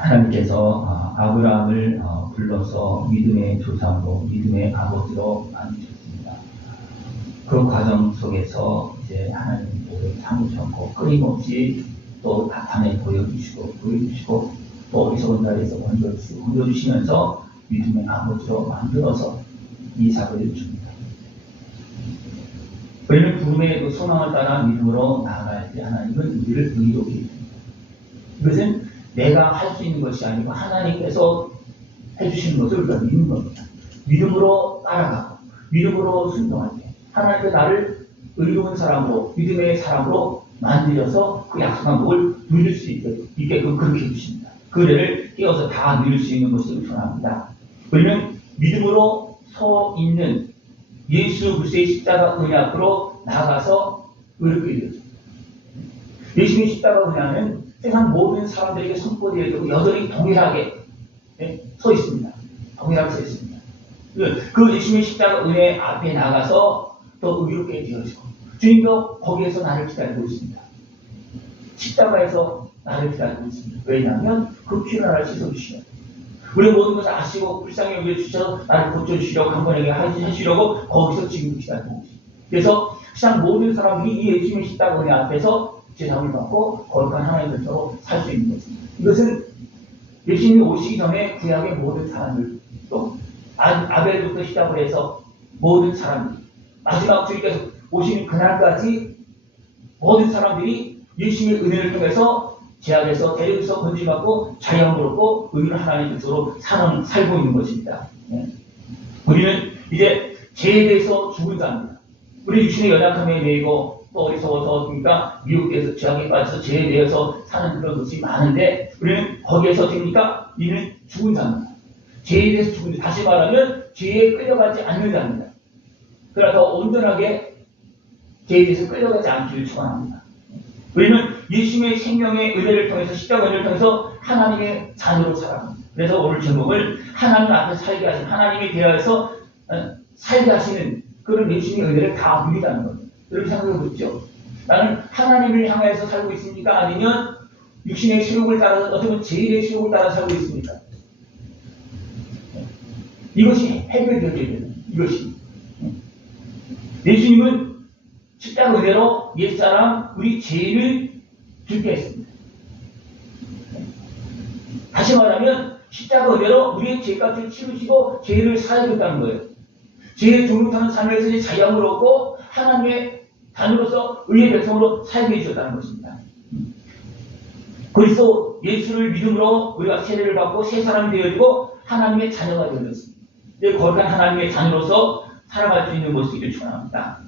하나님께서 아브라함을 불러서 믿음의 조상으로, 믿음의 아버지로 만드셨습니다. 그 과정 속에서 이제 하나님께서 참으셨고, 끊임없이 또 나타내 보여주시고 또 어리석은 자리에서 건져주시면서 믿음의 아버지로 만들어서 이삭을 줍니다. 우리는 부름의 그 소망을 따라 믿음으로 나아갈 때 하나님은 우리를 의롭게 해줍니다. 이것은 내가 할 수 있는 것이 아니고 하나님께서 해주시는 것을 우리가 믿는 겁니다. 믿음으로 따라가고 믿음으로 순종할 때 하나님께서 나를 의로운 사람으로, 믿음의 사람으로 만들어서 그 약속한 복을 누릴 수 있게끔 그렇게 해주십니다. 그 은혜를 깨어서 다 누릴 수 있는 것을 전합니다. 우리는 믿음으로 서 있는 예수 그리스도의 십자가 은혜 앞으로 나아가서 의롭게 되었습니다. 예수님의 십자가 은혜는 세상 모든 사람들에게 선포되어 있고 여전히 동일하게 서 있습니다. 동일하게 서 있습니다. 그 예수님의 십자가 은혜 앞에 나가서 더 의롭게 되어지고 주님도 거기에서 나를 기다리고 있습니다. 십자가에서 나를 기다리고 있습니다. 왜냐하면 그 피로 나를 씻어주시면 우리의 모든 것을 아시고 불쌍히 여겨주셔서 나를 고쳐주시려고 한 번에 해주시려고 거기서 지금 기다리고 있습니다. 그래서 세상 모든 사람들이 이 예수님의 십자가 은혜 앞에서 제사함을 받고 거룩한 하나님의 백성으로 살 수 있는 것입니다. 이것은 예수님이 오시기 전에 구약의 모든 사람들, 또 아벨부터 시작을 해서 모든 사람들이 마지막 주님께서 오시는 그날까지 모든 사람들이 예수님의 은혜를 통해서 제약에서 대륙에서 건지받고 자유함을 얻고 의를 하나님의 백성으로 살고 있는 것입니다. 우리는 이제 죄에 대해서 죽은 자입니다. 우리 육신의 연약함에 대하고 또 어리석어서 그러니까 미혹돼서 죄악에 빠져서 죄에 대해서 사는 그런 것이 많은데 우리는 거기에서 됩니까? 이는 죽은 자입니다. 죄에 대해서 죽은 자. 다시 말하면 죄에 끌려가지 않는 자입니다. 그러나 더 온전하게 죄에 대해서 끌려가지 않기를 축원합니다. 우리는 예수님의 생명의 은혜를 통해서 십자가 은혜를 통해서 하나님의 자녀로 살아갑니다. 그래서 오늘 제목을 하나님 앞에 살게 하시는 하나님에 대하여서 살게 하시는 그런 예수님의 은혜를 다 누리다는 겁니다. 여러분 생각해 보십시오. 나는 하나님을 향해서 살고 있습니까? 아니면 육신의 식욕을 따라서 어쩌면 죄의 식욕을 따라 살고 있습니까? 이것이 해결되어야 됩니다. 이것이. 예수님은 십자가 은혜로 옛사람 우리 죄를 죽게 했습니다. 다시 말하면 십자가 은혜로 우리의 죄값을 치르시고 죄를 사해줬다는 거예요. 죄의 종로타는 삶에서 자유함을 얻고 하나님의 자녀로서 의의 백성으로 살게 해주셨다는 것입니다. 그리스도 예수를 믿음으로 우리가 세례를 받고 새 사람이 되어지고 하나님의 자녀가 되어졌습니다. 거룩한 하나님의 자녀로서 살아갈 수 있는 모습을 축원합니다.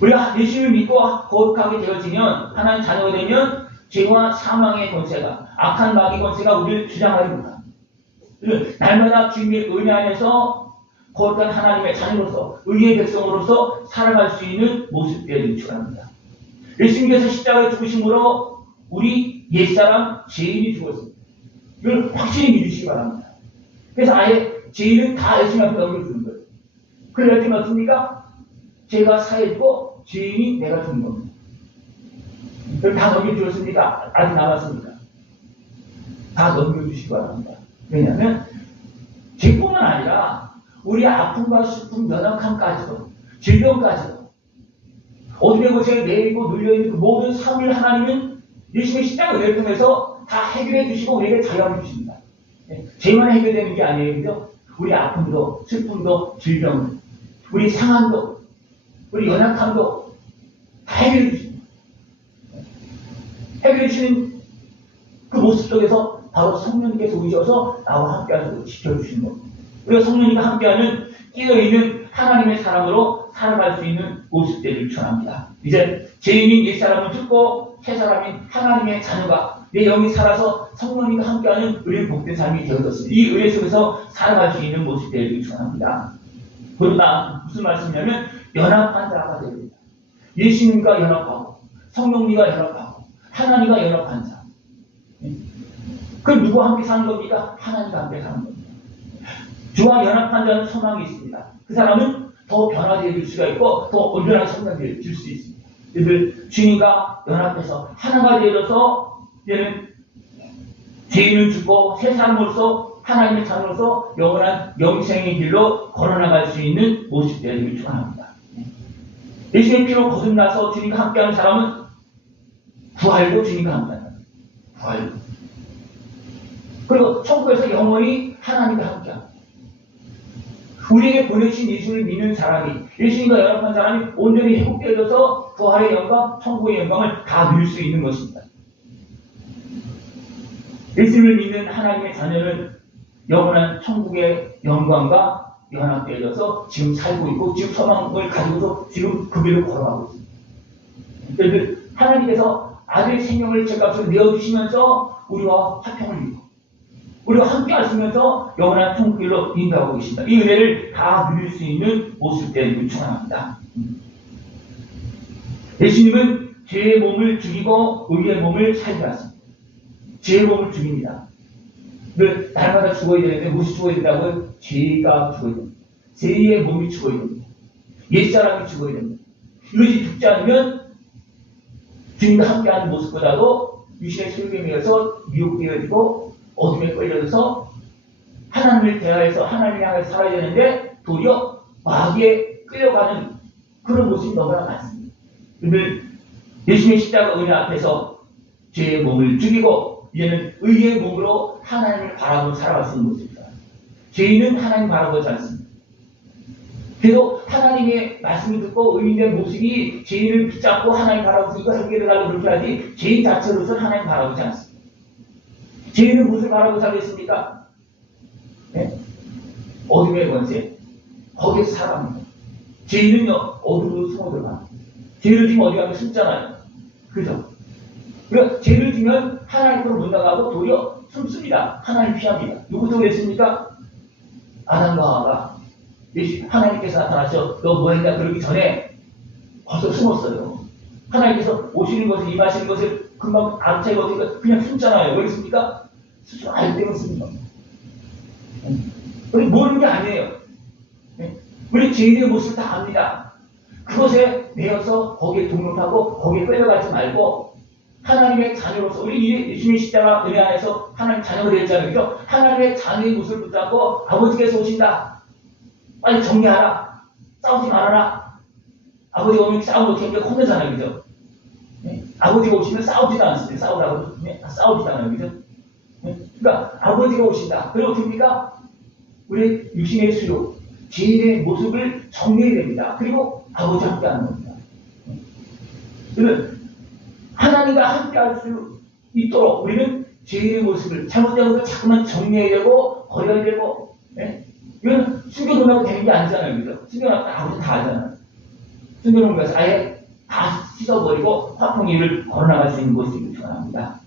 우리가 예수를 믿고 거룩하게 되어지면 하나님 자녀가 되면 죄와 사망의 권세가 악한 마귀 권세가 우리를 주장하지 못합니다. 날마다 주님의 은혜 안에서 거룩한 하나님의 자녀로서 의의 백성으로서 살아갈 수 있는 모습들을 축원합니다. 예수님께서 십자가에 죽으심으로 우리 옛사람 죄인이 죽었습니다. 이걸 확실히 믿으시기 바랍니다. 그래서 아예 죄인은 다 예수님 앞에 넘겨주는 거예요. 그래야지 맞습니까? 죄가 사해지고 죄인이 내가 죽는 겁니다. 그럼 다 넘겨주었습니까? 아직 남았습니까? 다 넘겨주시기 바랍니다. 왜냐하면 죄뿐만 아니라 우리 아픔과 슬픔, 연약함까지도 질병까지도 어둠의 곳에 내리고 눌려있는 그 모든 삶을 하나님은 예수님의 십자가 은혜를 통해서 다 해결해 주시고 우리에게 자유함을 주십니다. 죄만 해결되는 게 아니에요. 그죠? 우리 아픔도 슬픔도 질병도 우리 상함도 우리 연약함도 다 해결해 주십니다. 해결해 주시는 그 모습 속에서 바로 성령님께서 오셔서 나와 함께 하셔서 지켜주시는 겁니다. 우리가 성령님과 함께하는 끼어있는 하나님의 사람으로 살아갈 수 있는 모습들을 추천합니다. 이제 죄인인 옛사람을 죽고 새사람인 하나님의 자녀가 내 영이 살아서 성령님과 함께하는 의의 복된 삶이 되어졌습니다. 이 의의 속에서 살아갈 수 있는 모습들을 추천합니다. 그러나 무슨 말씀이냐면 연합한 자가 되어야 됩니다. 예수님과 연합하고 성령님과 연합하고 하나님과 연합한 자. 그럼 누구와 함께 사는 겁니까? 하나님과 함께 사는 겁니다. 주와 연합한 자는 소망이 있습니다. 그 사람은 더 변화되어 줄 수가 있고 더 온전한 성장되어 줄 수 있습니다. 이들 주님과 연합해서 하나가 되어서 얘는 죄인은 죽고 새 사람으로서 하나님의 자녀로서 영원한 영생의 길로 걸어나갈 수 있는 모습 되기를 축원합니다. 예수님의 피로 거듭나서 주님과 함께하는 사람은 부활도 주님과 함께한다. 부활. 그리고 천국에서 영원히 하나님과 함께합니다. 우리에게 보내신 예수를 믿는 사람이, 예수님과 연합한 사람이 온전히 회복되어서 부활의 영광, 천국의 영광을 다 누릴 수 있는 것입니다. 예수를 믿는 하나님의 자녀는 영원한 천국의 영광과 연합되어서 지금 살고 있고 지금 소망을 가지고서 지금 그 길을 걸어가고 있습니다. 하나님께서 아들의 생명을 죄값으로 내어주시면서 우리와 화평을 이루고 우리와 함께 하시면서 영원한 천국 길로 인도하고 계십니다. 이 은혜를 다 누릴 수 있는 모습들을 축원합니다. 예수님은 죄의 몸을 죽이고 의의 몸을 살게 하십니다. 죄의 몸을 죽입니다. 날마다 죽어야 되는데 무엇이 죽어야 된다고요? 죄가 죽어야 됩니다. 죄의 몸이 죽어야 됩니다. 옛사람이 죽어야 됩니다. 이것이 죽지 않으면 주님과 함께하는 모습보다도 유신의 설명이어서 미혹되어지고 어둠에 끌려서 하나님을 대하여서 하나님을 향해 살아야 되는데 도리어 마귀에 끌려가는 그런 모습이 너무나 많습니다. 오늘 예수님의 십자가 은혜 앞에서 죄의 몸을 죽이고 이제는 의의 몸으로 하나님을 바라보고 살아갈 수 있는 모습입니다. 죄인은 하나님 바라보지 않습니다. 그래도 하나님의 말씀을 듣고 의인된 모습이 죄인을 붙잡고 하나님 바라보고 이거 해결해달라고 그렇게 하지 죄인 자체로서는 하나님 바라보지 않습니다. 죄인은 무엇을 바라보고 살겠습니까? 네? 어둠의 권세. 거기에서 살아갑니다. 죄인은요, 어둠으로 숨어들어갑니다. 죄를 지면 어디 가면 숨잖아요. 그죠? 그러니까 죄를 지면 하나님으로 못 나가고 도리어 숨습니다. 하나님 피합니다. 누구도 그랬습니까? 아담과 하와가 하나님께서 나타나셔. 너 뭐 했냐? 그러기 전에 벌써 숨었어요. 하나님께서 오시는 것을, 임하시는 것을 금방 암차에 어떻게 그냥 숨잖아요. 왜 있습니까? 스스로 알 때문에 쓰는 겁니다. 우리 모르는 게 아니에요. 우리 죄인의 모습을 다 압니다. 그것에 매여서 거기에 등록하고 거기에 끌려가지 말고 하나님의 자녀로서 우리 예수님의 십자가 은혜 안에서 하나님 자녀가 되었잖아요. 하나님의 자녀의 모습을 붙잡고 아버지께서 오신다. 빨리 정리하라. 싸우지 말아라. 아버지가 오면 싸우면 어떻게 혼내잖아요. 그죠? 아버지가 오시면 싸우지도 않습니다. 싸우라고 싸우지도 않아요. 그죠? 그러니까 아버지가 오신다. 그리고 어떻습니까? 우리 육신의 수요, 죄인의 모습을 정리해야 됩니다. 그리고 아버지와 함께하는 겁니다. 그러면 하나님과 함께할 수 있도록 우리는 죄인의 모습을 잘못된 것을 자꾸만 정리해야 되고 버려야 되고 이건 숨겨놓으면 되는 게 아니잖아요. 그죠? 숨겨놓으면 아버지 다 알잖아요. 숨겨놓은 것을 아예 다 씻어버리고 화평이를 걸어나갈 수 있는 것을 축원합니다.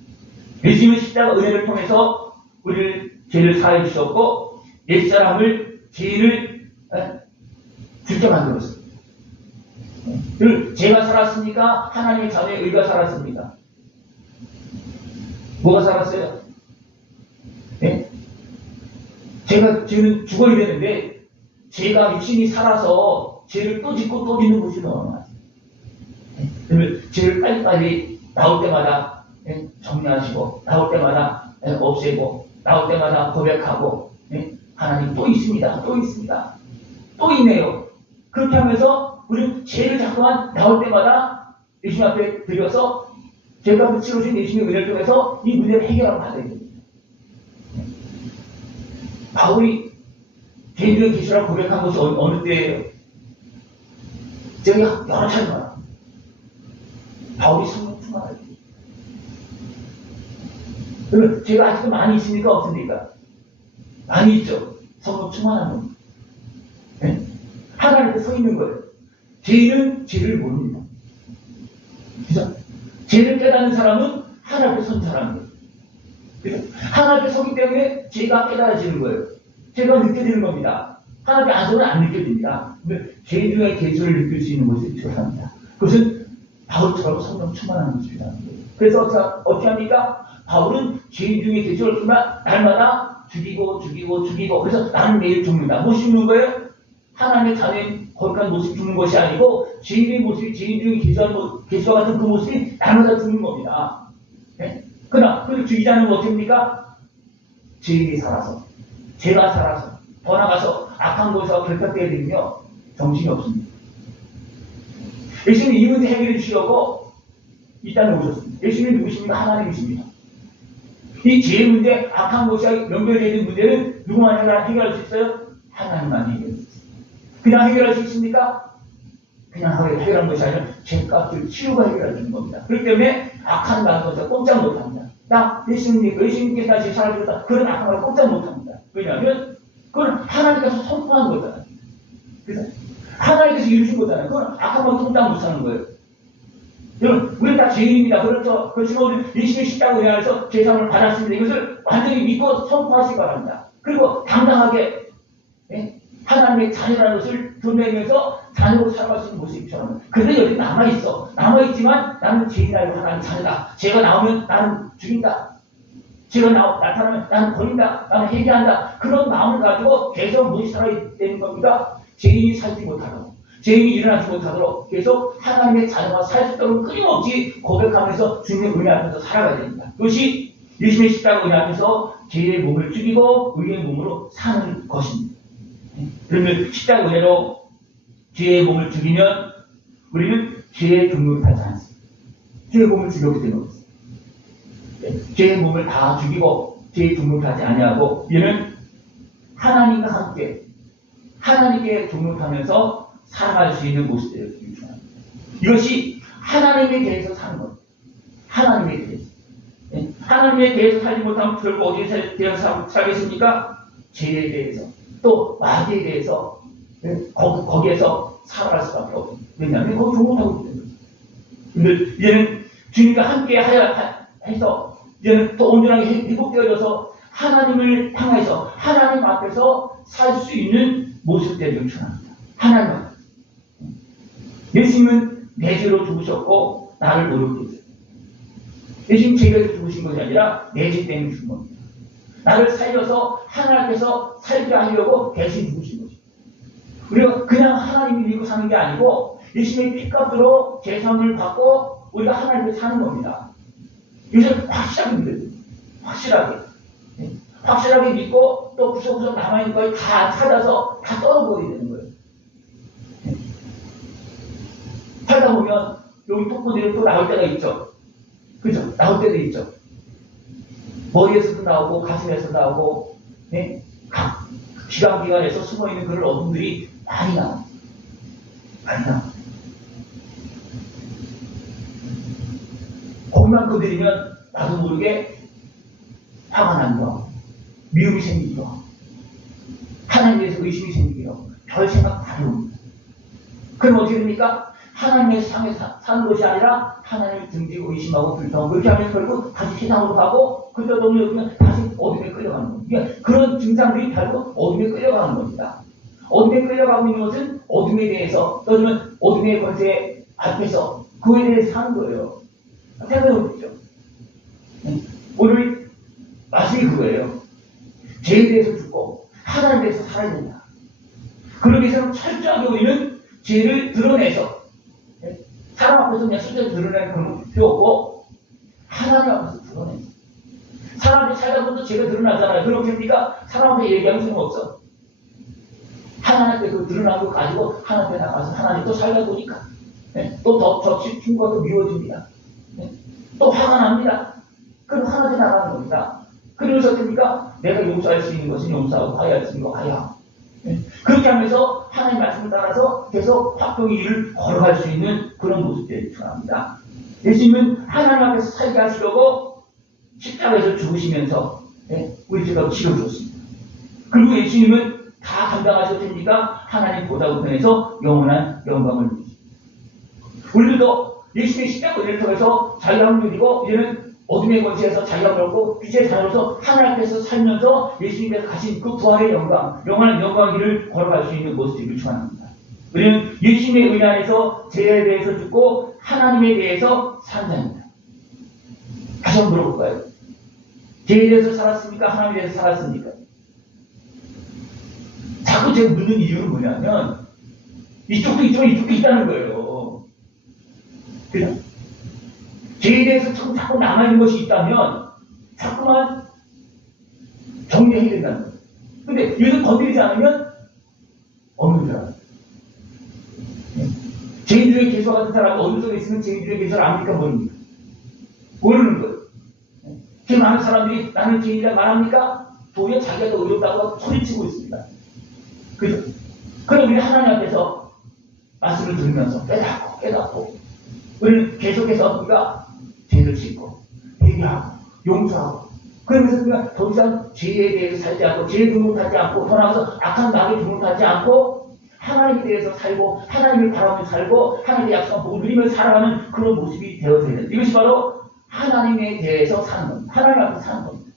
예수님의 십자가 은혜를 통해서 우리를 죄를 사해 주셨고 옛사람을 죄인을 죽게 만들었습니다. 죄가 살았습니까? 하나님의 자녀의 의가 살았습니다. 뭐가 살았어요? 네? 죄는 죽어야 되는데 죄가 육신이 살아서 죄를 또 짓고 또 짓는 것이 너무 많아요. 그러면 죄를 빨리빨리 나올 때마다 정리하시고 나올 때마다 없애고 나올 때마다 고백하고 하나님 또 있습니다. 또 있습니다. 또 있네요. 그렇게 하면서 우리는 죄를 자꾸만 나올 때마다 예수님 앞에 드려서 죄값을 치르신 예수님의 은혜를 통해서 이 문제를 해결하고 받아야 됩니다. 바울이 죄인들의 계시라고 고백한 것이 어느 때예요? 제가 여러 차례 말합니다. 바울이 성령 충만할 때. 그러면 죄가 아직도 많이 있습니까? 없습니까? 많이 있죠. 성령 충만하면. 하나님 앞에 서 있는 거예요. 죄인은 죄를 모릅니다. 그죠? 죄를 깨닫는 사람은 하나님 앞에 선 사람이에요. 그죠? 하나님 앞에 서기 때문에 죄가 깨달아지는 거예요. 죄가 느껴지는 겁니다. 하나님 앞에 안 서면 안 느껴집니다. 죄 중에 개수를 느낄 수 있는 것이 필요합니다. 그것은 바울처럼 성령 충만하는 것이 필요합니다. 그래서 어떻게 합니까? 바울은 죄인 중에 개수를 쓰면 날마다 죽이고 그래서 나는 매일 죽는다. 뭐 죽는 거예요? 하나님의 자녀인 거룩한 모습이 죽는 것이 아니고 죄인의 모습이 죄인 중에 개수와 같은 그 모습이 날마다 죽는 겁니다. 그러나 그걸 죽이지 않으면 어떻게 됩니까? 죄인이 살아서, 죄가 살아서, 더 나가서 악한 것에서 결탁되게 되면요, 정신이 없습니다. 예수님은 이 문제 해결해 주시려고 이 땅에 오셨습니다. 예수님은 누구십니까? 하나님이십니다. 이 죄의 문제, 악한 것이 연결되어 있는 문제는 누구만 해결할 수 있어요? 하나님만 해결할 수 있어요. 그냥 해결할 수 있습니까? 그냥 해결한 것이 아니라 죄값을 치르고 해결해 주는 겁니다. 그렇기 때문에 악한 것을 꼼짝 못합니다. 예수님께서 다시 살아주셨다. 그런 악한 걸 꼼짝 못합니다. 왜냐하면 그건 하나님께서 선포한 거잖아요. 그래서 하나님께서 이루신 거잖아요. 그건 악한 걸 꼼짝 못하는 거예요. 여러분, 우리 다 죄인입니다. 그렇죠? 그렇지만 우리 예수님의 십자가에 의해서 죄사함을 받았습니다. 이것을 완전히 믿고 선포하시기 바랍니다. 그리고 당당하게 하나님의 자녀라는 것을 드러내면서 자녀로 살아갈 수 있는 모습처럼. 그런데 여기 남아있어. 남아있지만 나는 죄인이라고 하나님 자녀다. 죄가 나오면 나는 죽인다. 죄가 나타나면 나는 버린다. 나는 회개한다. 그런 마음을 가지고 계속 무엇이 살아야 되는 겁니까? 죄인이 살지 못하도록. 죄인이 일어나지 못하도록 계속 하나님의 자녀가 살 수 있도록 끊임없이 고백하면서 주님의 은혜 앞에서 살아가야 됩니다. 그것이 예수님의 십자가 은혜 앞에서 죄의 몸을 죽이고 의의 몸으로 사는 것입니다. 그러면 십자가 은혜로 죄의 몸을 죽이면 우리는 죄의 종류를 받지 않습니다. 죄의 몸을 죽였기 때문에 죄의 몸을 다 죽이고 죄의 종류를 받지 아니하고 이는 하나님과 함께 하나님께 종료하면서 살아갈 수 있는 모습들을 유추합니다. 이것이 하나님에 대해서 사는 겁니다. 하나님에 대해서. 하나님에 대해서 살지 못하면 결국 어디에 대해서 살겠습니까? 죄에 대해서. 또 마귀에 대해서 거기에서 살아갈 수밖에 없습니다. 왜냐하면 거기 종못하고 있기 때문에. 근데 이제는 주님과 함께 해서 이제는 또 온전하게 회복되어져서 하나님을 향해서 하나님 앞에서 살 수 있는 모습들을 유추합니다. 하나님 앞에. 예수님은 내 죄로 죽으셨고 나를 모욕해 주셨어요. 예수님 죄로 죽으신 것이 아니라 내 죄 때문에 죽은 겁니다. 나를 살려서 하나님께서 살게 하려고 대신 죽으신 거죠. 우리가 그냥 하나님을 믿고 사는 게 아니고 예수님의 피값으로 제사함을 받고 우리가 하나님을 사는 겁니다. 이것을 확실하게 믿어야 돼요. 확실하게 믿고 또 구석구석 남아있는 걸 다 찾아서 다 떨어버리게 되는 거예요. 살다 보면 여기 톡보들이 또 나올 때가 있죠. 그죠? 나올 때도 있죠. 머리에서도 나오고 가슴에서 나오고 각 기관기관에서 숨어있는 그런 어둠들이 많이 나옵니다. 거기만 건드리면 나도 모르게 화가 나기도 하고 미움이 생기기도 하고 하나님에 대해서 의심이 생기기도 하고 별 생각 다 해옵니다. 그럼 어떻게 됩니까? 하나님의 상에 사는 것이 아니라 하나님을 등지고 의심하고 불평하고 그렇게 하면 결국 다시 세상으로 가고 그때 보면 다시 어둠에 끌려가는 겁니다. 그런 증상들이 결국 어둠에 끌려가는 겁니다. 어둠에 끌려가고 있는 것은 어둠에 대해서 또는 어둠의 권세 앞에서 그에 대해서 사는 거예요. 생각해보십시오. 오늘 말씀이 그거예요. 죄에 대해서 죽고 하나님에 대해서 살아야 된다. 그러기 위해서는 철저하게 우리는 죄를 드러내서 사람 앞에서 그냥 실제로 드러내는 그런 필요 없고 하나님 앞에서 드러내서 사람 앞에 살다 보면 죄가 드러나잖아요. 그렇게 됩니까? 사람 앞에 얘기하면 소용없어. 하나님 앞에 그 드러난 거 가지고 하나님 앞에 나가서 하나님 또 살다 보니까 또 더 적신 것도 미워집니다. 또 화가 납니다. 그럼 하나님 나가는 겁니다. 그러면서 어떻습니까? 내가 용서할 수 있는 것은 용서하고 화해할 수 있는 거 화해하고 그렇게 하면서 하나님 말씀을 따라서 계속 화평의 일을 걸어갈 수 있는 그런 모습들이 필요합니다. 예수님은 하나님 앞에서 살게 하시려고 십자가에서 죽으시면서 우리 죄가 치러주었습니다. 그리고 예수님은 다 감당하셨을 테니까 하나님 보다 우편에서 영원한 영광을 누리십니다. 우리들도 예수님의 십자가를 통해서 자유함을 누리고 이제는 어둠의 권세에서 자유함을 얻고 빛의 자녀로서 하나님 앞에서 살면서 예수님께서 가신 그 부활의 영광, 영원한 영광의 길을 걸어갈 수 있는 모습을 축원합니다. 우리는 예수님의 은혜 안에서 죄에 대해서 죽고 하나님에 대해서 산다입니다. 다시 한번 물어볼까요? 죄에 대해서 살았습니까? 하나님에 대해서 살았습니까? 자꾸 제가 묻는 이유는 뭐냐면 이쪽도 있다는 거예요. 그냥 죄에 대해서 자꾸 남아있는 것이 있다면 자꾸만 정리해야 된다는 거예요. 근데 이것을 건드리지 않으면 없는 사람. 제인주의 개수 같은 사람은 어느 쪽에 있으면 제인주의 개수를 압니까? 모릅니까? 모르는 거예요. 지금 많은 사람들이 나는 제인이라 말합니까? 도리어 자기가 더 어렵다고 소리치고 있습니다. 그래서 우리 하나님 앞에서 말씀을 들으면서 깨닫고 우리는 계속해서 우리가 죄를 짓고 회개하고 용서하고 그러면서 우리가 더 이상 죄에 대해서 살지 않고 죄에 등록하지 않고 더 나아가서 악한 낙에 등록하지 않고 하나님에 대해서 살고 하나님을 바라보며 살고 하나님의 약속을 보고 누리면서 살아가는 그런 모습이 되어져야 된다. 이것이 바로 하나님에 대해서 사는 겁니다. 하나님 앞에서 사는 겁니다.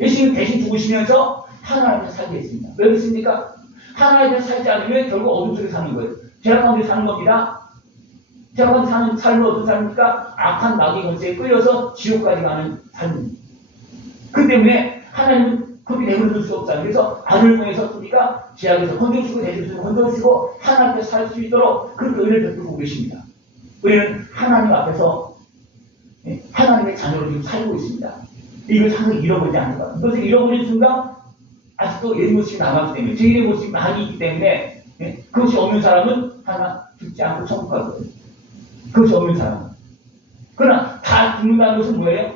예수님 대신 죽으시면서 하나님 앞에서 살게 했습니다. 왜 그렇습니까? 하나님 앞에서 살지 않으면 결국 어둠 속에 사는 거예요. 죄악 가운데 사는 겁니다. 죄악 가운데 사는 삶은 어떤 삶입니까? 악한 낙의 권세에 끌려서 지옥까지 가는 삶입니다. 그 때문에 하나님은 그렇게 내버려둘 수 없잖아요. 그래서 아들을 통해서 우리가 죄악에서 건져주시고 대주시고 건져주시고 하나님 앞에서 살 수 있도록 그렇게 은혜를 베풀고 계십니다. 우리는 하나님 앞에서 하나님의 자녀로 지금 살고 있습니다. 이걸 항상 잃어버리지 않는 것. 이것을 잃어버린 순간 아직도 옛 모습이 남았기 때문에 죄인의 모습이 많이 있기 때문에 그것이 없는 사람은 하나 죽지 않고 천국 가거든요. 그것이 없는 사람은. 그러나 다 죽는다는 것은 뭐예요?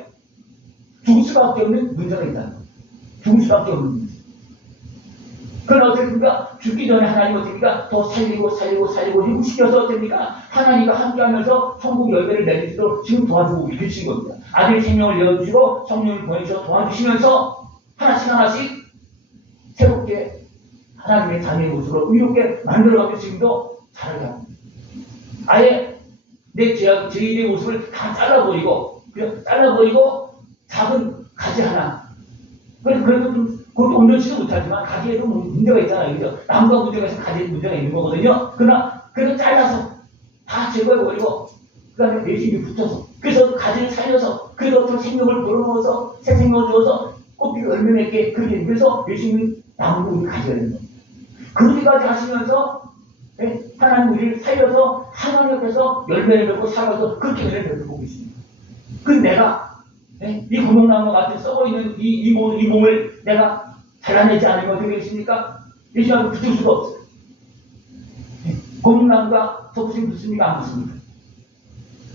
죽을 수밖에 없는 문제가 있다는 거예요. 죽을 수밖에 없는 문제. 그러나 어떻습니까? 죽기 전에 하나님 어떻습니까? 더 살리고 회복시켜서 어떻습니까? 하나님과 함께하면서 천국 열매를 맺을 수 있도록 지금 도와주고 계신 겁니다. 아들의 생명을 내어주시고 성령을 보내주셔서 도와주시면서 하나씩 새롭게 하나님의 자녀의 모습으로 의롭게 만들어가며 지금도 자라게 합니다. 아예 내 죄인의 모습을 다 잘라버리고 작은 가지 하나. 그래도 좀 그것도 온전치도 못하지만 가지에도 문제가 있잖아요. 그죠? 나무가 문제가 있으면 가지에 문제가 있는 거거든요. 그러나 그래도 잘라서 다 제거해버리고 그 다음에 내심이 붙어서 그래서 가지를 살려서 그래도 어떤 생명을 불어넣어서 새 생명을 주어서 꽃피고 열매 맺게 그렇게 그래서 내심이 나무고 우리 가지가 되는 겁니다. 그렇게까지 하시면서 하나님 우리를 살려서 하나님 앞에서 열매를 맺고 살아서 그렇게 열매를 맺고 계십니다. 그 내가 이 구멍나무 같은 썩어있는 이 몸을 내가 잘라내지 않으면 어떻게 되겠습니까? 예수님을 붙을 수가 없어요. 구멍나무가 덮으시면 붙습니까? 안 붙습니까?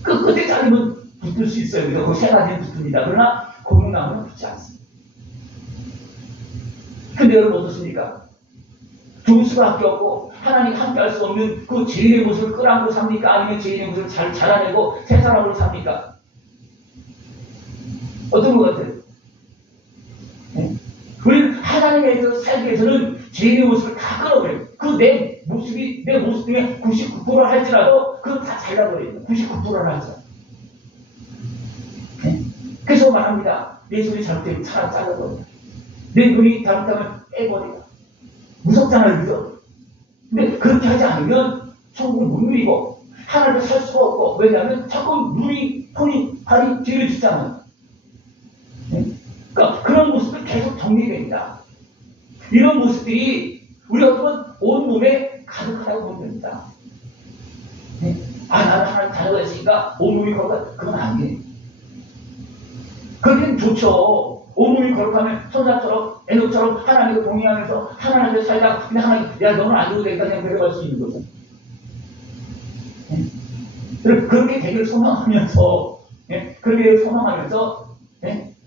그 끝에 자르면 붙을 수 있어요. 그래서 그 세 가지는 붙습니다. 그러나 구멍나무는 붙지 않습니다. 근데 여러분 어떻습니까? 죽을 수밖에 없고 하나님 함께 할 수 없는 그 죄인의 모습을 끌어안고 삽니까? 아니면 죄인의 모습을 잘 자라내고 새 사람으로 삽니까? 어떤 것 같아요? 우리는 하나님에서 살기 위해서는 죄인의 모습을 다 끌어버려요. 그 내 모습 중에 99% 할지라도 그건 다 잘라버려요. 99%를 할지라도. 그래서 말합니다. 내 손이 잘못되면 차라 잘라버려. 내 눈이 잘못하면 빼버려. 무섭잖아요. 그죠? 근데 그렇게 하지 않으면 천국을 못 누리고 하나님을 살 수가 없고 왜냐하면 자꾸 눈이, 손이, 발이 죄를 짓잖아요. 그러니까 그런 모습을 계속 정리됩니다. 이런 모습들이 우리가 보면 온몸에 가득하다고 보면 됩니다. 나는 하나님 자녀가 있으니까 온몸이 거룩하다. 그건 아니에요. 그렇게는 좋죠. 온몸이 거룩하면 천사처럼 에녹처럼 하나님과 동의하면서 하나님과 살다가 근데 하나님 너는 안 줘도 되니까 그냥 데려갈 수 있는 거죠. 그렇게 되기를 소망하면서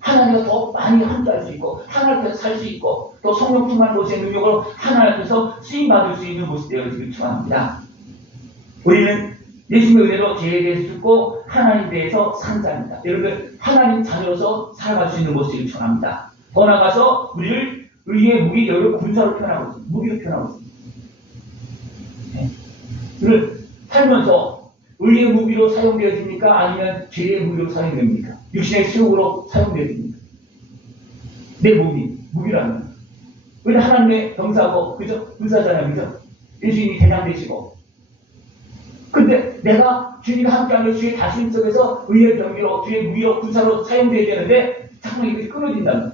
하나님과 더 많이 함께할 수 있고 하나님 앞에서 살 수 있고 또 성령 충만 도시의 능력으로 하나님 앞에서 쓰임받을 수 있는 모습이 되어지길 축원합니다. 우리는 예수님의 은혜로 죄에 대해서 죽고 하나님에 대해서 산 자입니다. 여러분 하나님 자녀로서 살아갈 수 있는 모습을 축원합니다. 더 나아가서 우리를 의의 무기 여러 군사로 표현하고 있습니다. 무기로 표현하고 있습니다. 우리를 살면서 의의 무기로 사용되어집니까? 아니면 죄의 무기로 사용됩니까? 육신의 수욕으로 사용되어집니까? 내 몸이 무기라는 우리 하나님의 병사고 그죠? 군사잖아요. 그죠? 예수님이 대장 되시고 근데 내가 주님과 함께하는 주의 다스림 속에서 의의 병기로 주의 무기로 군사로 사용되어야 되는데 자꾸 이것이 끊어진다는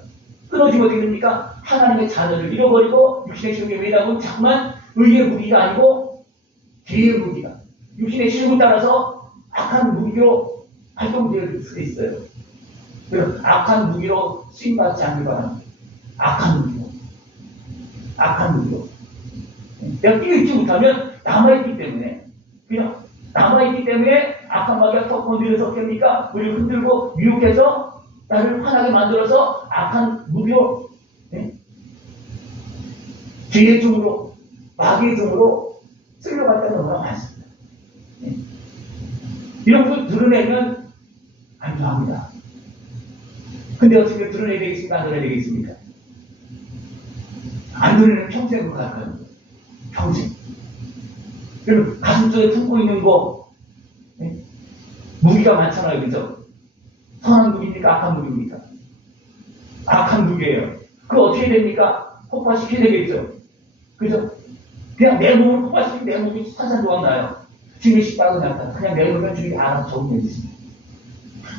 끊어지면 어떻게 됩니까? 하나님의 자녀를 잃어버리고 육신의 수욕에 매이다 보면 자꾸만 의의 무기가 아니고 죄의 무기가 육신의 실력을 따라서 악한 무기로 활동될 수도 있어요. 그래서 악한 무기로 쓰임받지 않길 바랍니다. 악한 무기로. 악한 무기로. 내가 뛰어있지 못하면 남아있기 때문에, 그냥 남아있기 때문에 악한 마귀가 턱 건드려서 깹니까? 우리를 흔들고 유혹해서 나를 화나게 만들어서 악한 무기로, 죄의 종으로, 마귀의 종으로 쓰려고 할 때가 너무나 많습니다. 이런 것을 드러내면 안 좋아합니다. 근데 어떻게 드러내야 되겠습니까? 안 드러내야 되겠습니까? 안 드러내면 평생 그거 할 거예요. 평생. 여러분, 가슴속에 품고 있는 거, 무기가 많잖아요. 그죠? 선한 무기입니까? 악한 무기입니까? 악한 무기예요. 그거 어떻게 됩니까? 폭파시켜야 되겠죠? 그죠? 그냥 내 몸을 폭파시키면 내 몸이 산산조각 나요. 주님의 십자가 나타나. 그냥 내놓으면 주님이 알아서 적응해 주십니다.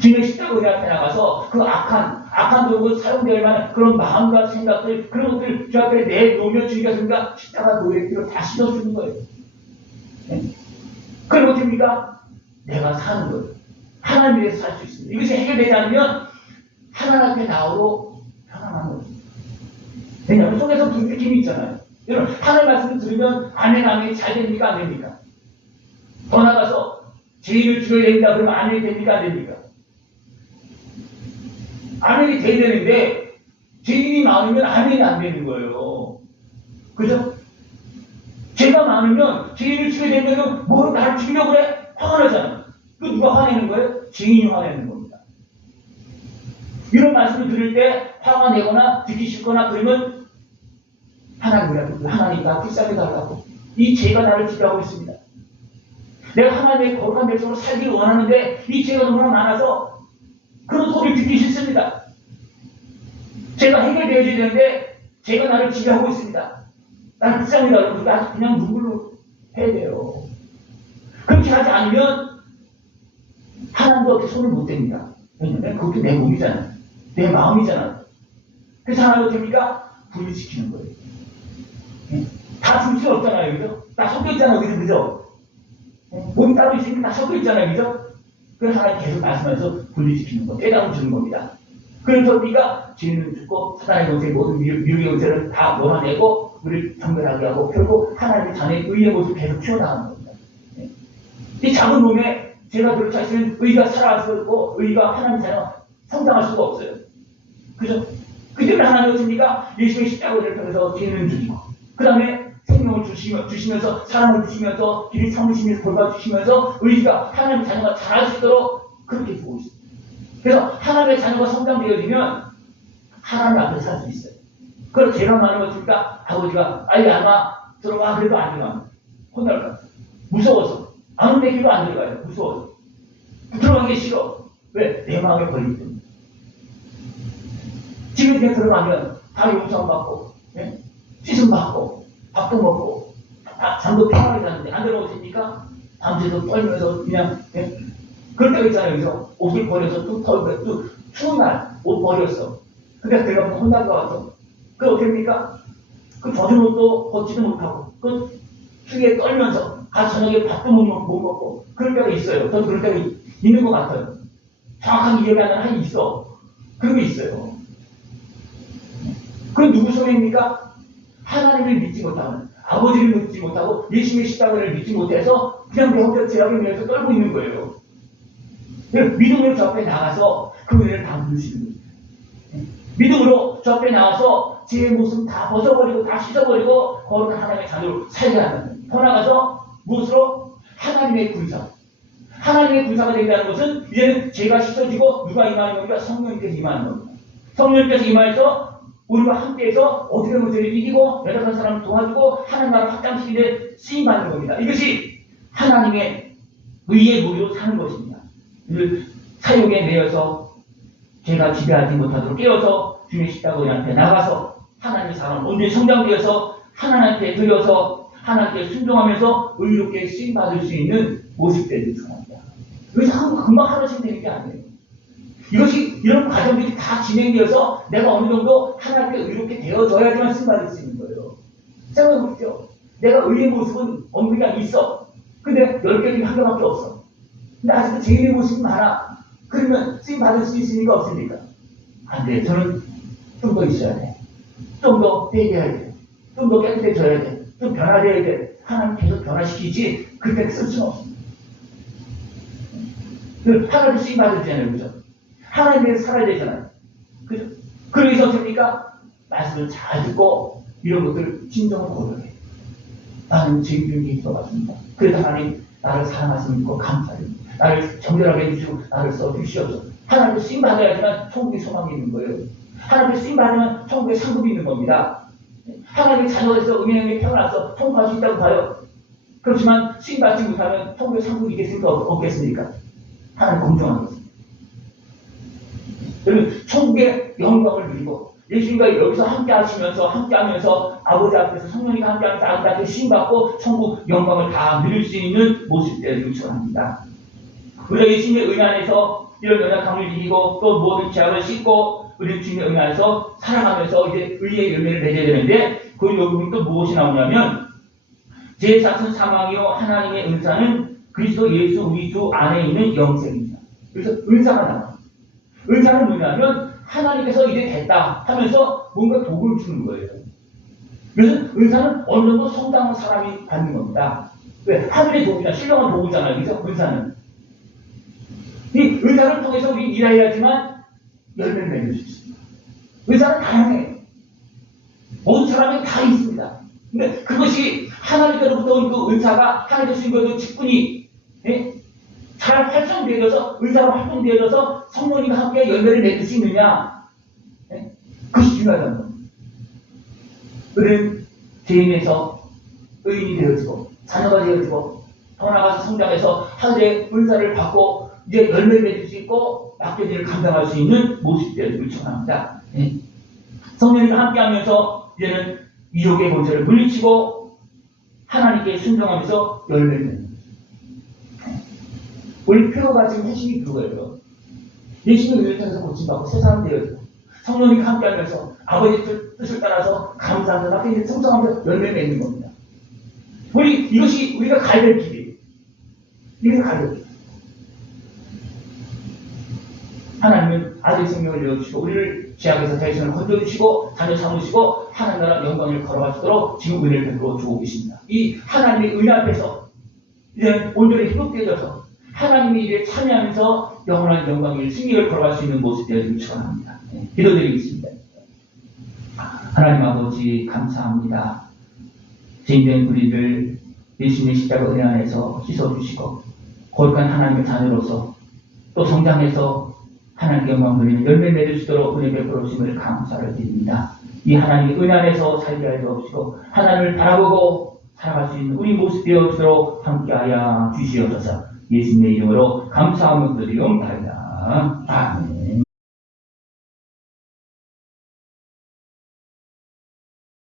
주님의 십자가 앞에 나가서 그 악한 도구를 사용될 만한 그런 마음과 생각들, 그런 것들 주 앞에 내놓으면 주님이 그러니까 십자가 노예끼로 다 씻어주는 거예요. 그럼 어떻습니까? 내가 사는 거예요. 하나님 위해서 살 수 있습니다. 이것이 해결되지 않으면 하나님 앞에 나오고 편안한 거예요. 왜냐하면 속에서 불느낌이 있잖아요. 여러분, 하나님 말씀을 들으면 아멘 잘 됩니까? 안 됩니까? 더 나가서 죄인을 죽여야 됩니다. 그러면 아멘이 됩니까? 안 됩니까? 아멘이 돼야 되는데 죄인이 많으면 아멘이 안 되는 거예요. 그죠? 죄가 많으면 죄인을 죽여야 되면 뭐 나를 죽이려고 그래? 화가 나잖아. 그 누가 화내는 거예요? 죄인이 화내는 겁니다. 이런 말씀을 들을 때 화가 내거나 듣기 싫거나 그러면 하나님과 불쌍히 달라고 이 죄가 나를 지배하고 있습니다. 내가 하나님의 거룩한 백성으로 살기를 원하는데 이 죄가 너무나 많아서 그런 소리를 듣기 싫습니다. 죄가 해결되어야 되는데 죄가 나를 지배하고 있습니다. 나는 불쌍히 달라고 그냥 눈물로 해야 돼요. 그렇게 하지 않으면 하나님도 어떻게 손을 못 댑니다. 왜냐면 그것도 내 몸이잖아요. 내 마음이잖아요. 그래서 하나님 어떻습니까? 분리시키는 거예요. 다 숨 수 없잖아요. 그죠? 다 섞여 있잖아요. 그죠? 몸이 따로 있으니까 다 섞여 있잖아요. 그죠? 그래서 하나님 계속 말씀하셔서 분리시키는 거, 깨달음 주는 겁니다. 그래서 우리가 죄는 죽고 사단의 권세, 모든 미혹의 권세를 다 몰아내고 우리를 정결하게 하고 결국 하나님의 자녀의 의의 모습을 계속 키워나가는 겁니다. 이 작은 몸에 제가 그렇게 하시면 의가 살아갈 수 없고 의가 하나님 자녀 성장할 수가 없어요. 그죠? 그 때문에 하나님 어떻습니까? 예수의 십자가를 통해서 죄는 죽이고 그 다음에 생명을 주시면서 사랑을 주시면서 길을 참으시면서 돌봐주시면서 의가 하나님의 자녀가 자랄 수 있도록 그렇게 보고 있습니다. 그래서 하나님의 자녀가 성장되어지면 하나님 앞에 살 수 있어요. 그래서 제가 말하는 것입니까? 아버지가 아이 아마 들어가 그래도 안 들어가. 혼날 것 같아요. 무서워서. 안 오면 안 들어가요. 무서워서. 들어가기 싫어. 왜? 내 마음에 걸리기 때문에. 지금 그냥 들어가면 다 용서받고 씻음 받고 밥도 먹고 잠도 편하게 자는데 안 들어오십니까? 밤새도 떨면서 그냥 그럴 때가 있잖아요. 그래서 옷을 버려서 또 추운 날 옷 버렸어. 근데 내가 혼날 것 같아. 그 어떻게 합니까? 그 젖은 옷도 벗지도 못하고 그 추위에 떨면서 저녁에 밥도 못 먹고 그럴 때가 있어요. 저도 그럴 때가 있는 것 같아요. 정확하게 기억이 안 나는 한이 있어. 그런 게 있어요. 그건 누구 손해입니까? 하나님을 믿지 못하는 아버지를 믿지 못하고 예수님의 십자가를 믿지 못해서 그냥 내 혼자 죄악에 밀려서 떨고 있는 거예요. 믿음으로 저 앞에 나가서 그 은혜를 다 누리시는 거예요. 믿음으로 저 앞에 나와서 제 모습 다 벗어버리고 다 씻어버리고 거룩한 하나님의 자녀로 살게 하는 더 나가서 무엇으로? 하나님의 군사. 하나님의 군사가 된다는 것은 이제는 죄가 씻어지고 누가 임하는 겁니까? 성령님께서 임하는 겁니다. 성령님께서 임하여서 우리와 함께해서 어떻게 문제를 이기고 연약한 사람을 도와주고 하나님 나라를 확장시키는 데 쓰임받는 겁니다. 이것이 하나님의 의의 무기로 사는 것입니다. 이를 사욕에 매여서 죄가 지배하지 못하도록 깨어서 주님의 십자가한테 나가서 하나님의 사람 온전히 성장되어서 하나님께 드려서 하나님께 순종하면서 의롭게 쓰임받을 수 있는 모습들을 전합니다. 이것이 금방 하루씩 되는 게 아니에요. 이것이 이런 과정들이 다 진행되어서 내가 어느 정도 하나님께 의롭게 되어져야지만 쓰임받을 수 있는 거예요. 생각해보십시오. 내가 의의 모습은 엄밀히가 있어. 근데 10개 중에 한 개밖에 없어. 근데 아직도 죄인의 모습이 많아. 그러면 쓰임받을 수 있습니까? 없습니까? 안 돼. 저는 좀 더 있어야 돼. 좀 더 회개해야 돼. 좀 더 깨끗해져야 돼. 좀 변화돼야 돼. 하나님 계속 변화시키지 그때 쓸 수는 없습니다. 하나님 쓰임 받으잖아요. 그죠? 하나님에 살아야 되잖아요. 그죠? 그러기서 됩니까? 말씀을 잘 듣고 이런 것들을 진정으로 고려해. 나는 죄인된 게 있어봤습니다. 그래서 하나님 나를 사랑하시는 거 감사드립니다. 나를 정결하게 해주시고 나를 써주시옵소서. 하나님께 쓰임 받아야지만 천국에 소망이 있는 거예요. 하나님께 쓰임 받으면 천국에 상급이 있는 겁니다. 하나님의 자녀에서 은혜에 태어나서 천국 갈 수 있다고 봐요. 그렇지만 쓰임 받지 못하면 천국에 상급이 있겠습니까? 없겠습니까? 하나님 공정하겠습니다. 여러분 천국의 영광을 누리고 예수님과 여기서 함께 하면서 아버지 앞에서 성령님과 함께 하면서 아버지 앞에 신받고 천국 영광을 다 누릴 수 있는 모습들을 요청합니다. 우리가 예수님의 은혜 안에서 이런 연약함을 이기고 또 모든 죄악을 씻고 우리 주님의 은혜 안에서 살아가면서 이제 의의 열매를 맺어야 되는데 그 요금이 또 무엇이 나오냐면 제4층 사망이요 하나님의 은사는 그리스도 예수 우리 주 안에 있는 영생입니다. 그래서 은사가 나와요. 은사는 뭐냐면 하나님께서 이제 됐다 하면서 뭔가 복을 주는 거예요. 그래서 은사는 어느 정도 성당한 사람이 받는 겁니다. 왜? 하늘의 복이나 신령한 복이잖아요. 그래서 은사는. 이 은사를 통해서 우리 일해야지만 열매를 맺을 수 있습니다. 은사는 다양해요. 모든 사람이 다 있습니다. 근데 그것이 하나님께로부터 온 그 은사가 하나님의 주신 직분이 잘 활성되어져서 은사로 활동되어져서 성령님과 함께 열매를 맺을 수 있느냐 그것이 중요하다는 겁니다. 우리는 죄인에서 의인이 되어지고 자녀가 되어지고 더 나아가서 성장해서 하늘의 은사를 받고 이제 열매를 맺을 수 있고 맡겨진 일을 감당할 수 있는 모습들을 요청합니다. 성령님과 함께하면서 이제는 유혹의 본체를 물리치고 하나님께 순종하면서 열매를 맺는 우리 표가 지금 핵심이 그거예요. 예수님의 은혜를 통해서 고침받고 새 사람 되어지고 성령님과 함께하면서 아버지의 뜻을 따라서 감사하면서 맡겨진 일을 성장하면서 열매를 맺는 겁니다. 이것이 우리가 가야 될 길이에요. 이게 가야 될 길. 하나님은 아들의 생명을 내어주시고 우리를 죄악에서 대신을 건져주시고 자녀 삼으시고 하나님 나라 영광을 걸어갈 수 있도록 지금 은혜를 베풀어 주고 계십니다. 이 하나님의 은혜 앞에서 이제 온전히 회복되어져서 하나님이 이제 참여하면서 영원한 영광을 승리를 걸어갈 수 있는 모습 되어지길 축원합니다. 기도드리겠습니다. 하나님 아버지 감사합니다. 죄인된 우리를 예수님의 십자가 은혜 안에서 씻어주시고 거룩한 하나님의 자녀로서 또 성장해서 하나님의 영광 누리는 열매 맺을 수 있도록 은혜 베풀어 주심을 감사를 드립니다. 이 하나님의 은혜 안에서 살게 하여 주옵시고 하나님을 바라보고 살아갈 수 있는 우리 모습 되어주도록 함께하여 주시옵소서. 예수님의 이름으로 감사하며 드리옵나이다. 아멘.